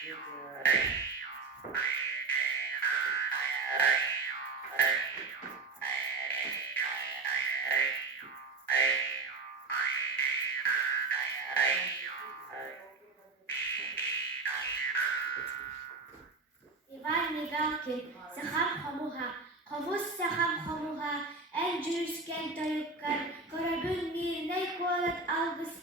Ivan Nigalkin, Saham Hamuha, Havuz Saham Hamuha, El Cürüsken Tayukkar, Karagün Mirney Kualat Albis